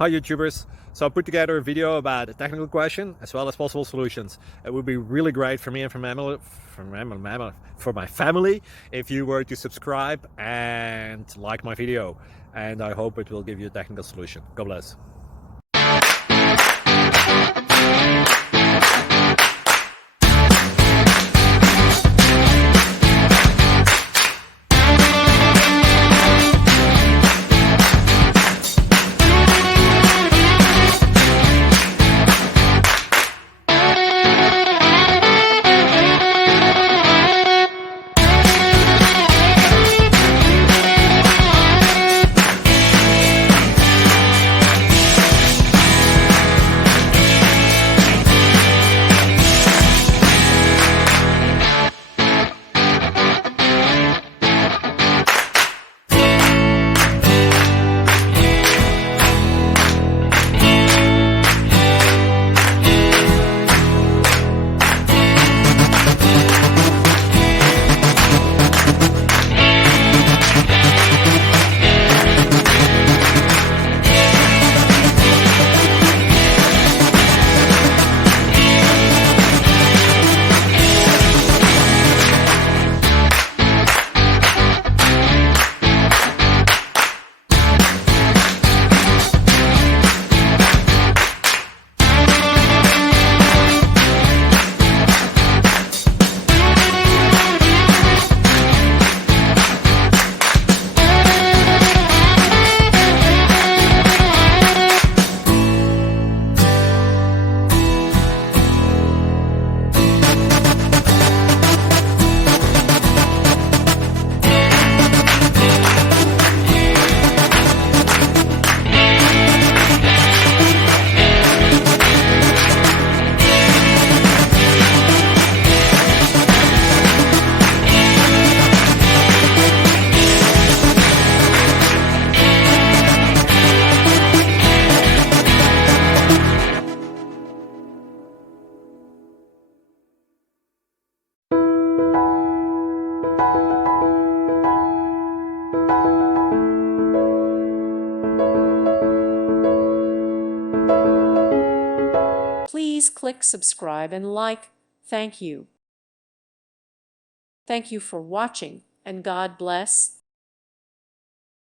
Hi YouTubers! So I put together a video about a technical question as well as possible solutions. It would be really great for me and for my family if you were to subscribe and like my video, and I hope it will give you a technical solution. God bless. Please click subscribe and like. Thank you. Thank you for watching, and God bless.